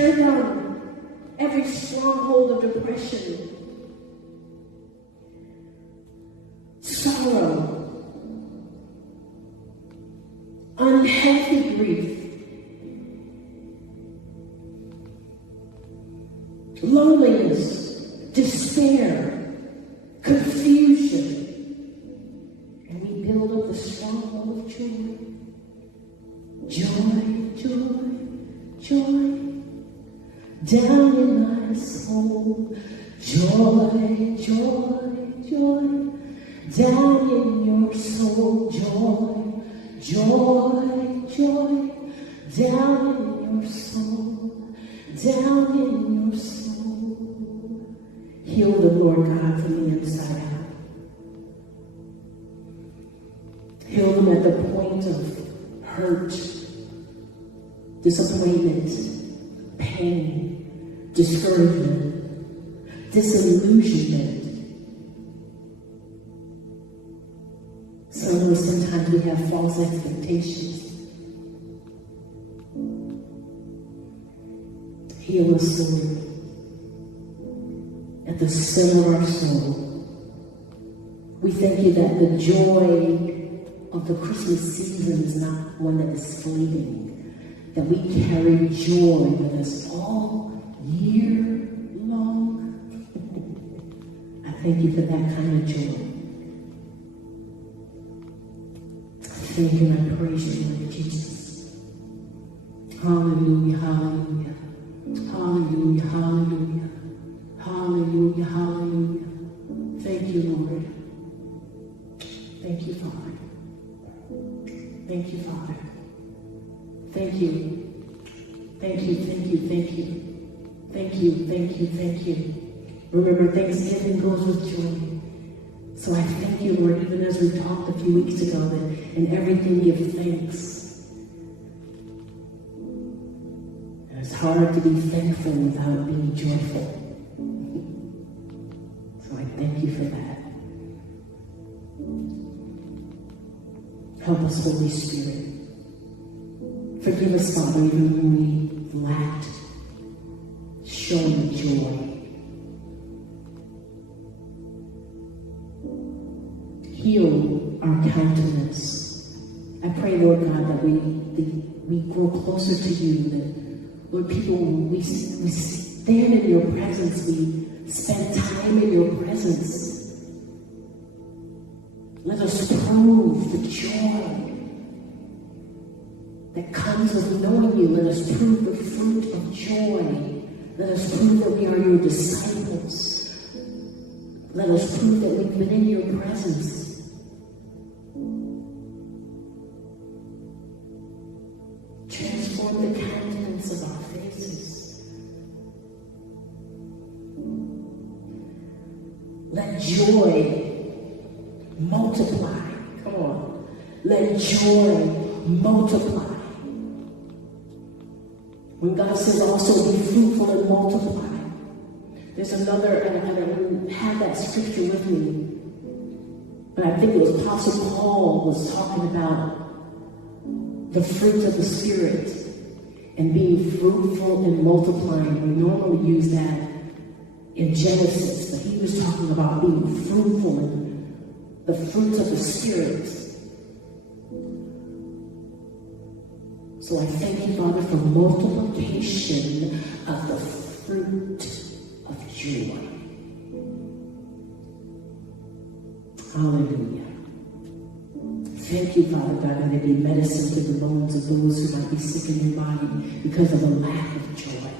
tear down every stronghold of depression, sorrow, unhealthy grief, loneliness, despair, confusion, and we build up the stronghold of joy. Joy, joy, joy, down in my soul. Joy, joy, joy, down in your soul. Joy, joy, joy, down in your soul. Down in your soul. Heal the Lord God from the inside out. Heal them at the point of hurt, disappointment, pain, discouragement, disillusionment. Sometimes we have false expectations. Heal us, Lord, at the center of our soul. We thank you that the joy of the Christmas season is not one that is fleeting, that we carry joy with us all year long. I thank you for that kind of joy. Thank you and I praise you, Lord Jesus. Hallelujah, hallelujah. Hallelujah, hallelujah. Hallelujah, hallelujah. Thank you, Lord. Thank you, Father. Thank you, Father. Thank you. Thank you, thank you, thank you. Thank you, thank you, thank you. Remember, Thanksgiving goes with joy. So I thank you, Lord, even as we talked a few weeks ago, that in everything give thanks. And it's hard to be thankful without being joyful. So I thank you for that. Help us, Holy Spirit. Forgive us, Father, even when we lacked. Show me joy. Heal our countenance. I pray, Lord God, that we grow closer to you. That, Lord, people, when we stand in your presence, we spend time in your presence. Let us prove the joy that comes with knowing you. Let us prove the fruit of joy. Let us prove that we are your disciples. Let us prove that we've been in your presence. Transform the countenance of our faces. Let joy multiply. Come on. Let joy multiply. When God says also be fruitful and multiply. There's another, and I don't have that scripture with me, but I think it was Apostle Paul was talking about the fruit of the Spirit and being fruitful and multiplying. We normally use that in Genesis, but he was talking about being fruitful and the fruits of the Spirit. So I thank you, Father, for multiplication of the fruit of joy. Hallelujah. Thank you, Father God, that it be medicine to the bones of those who might be sick in their body because of a lack of joy.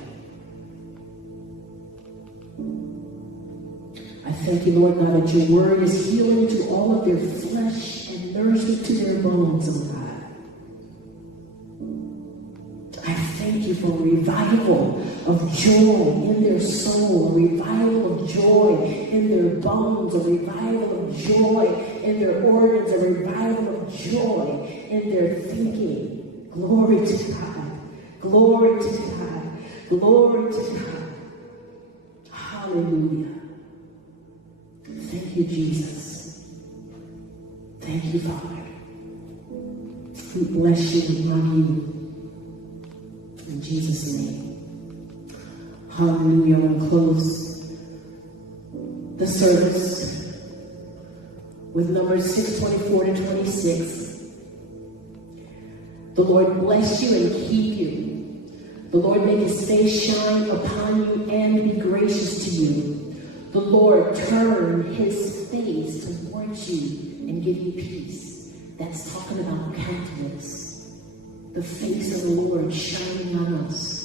I thank you, Lord God, that your word is healing to all of their flesh and nourishment to their bones, oh God. I thank you for a revival of joy in their soul, a revival of joy in their bones, a revival of joy in their organs, a revival of joy in their thinking. Glory to God. Glory to God. Glory to God. Hallelujah. Thank you, Jesus. Thank you, Father. We bless you and honor you. In Jesus' name. Hallelujah. I want to close the service with Numbers 6:24-26. The Lord bless you and keep you. The Lord make his face shine upon you and be gracious to you. The Lord turn his face towards you and give you peace. That's talking about countenance. The face of the Lord shining on us.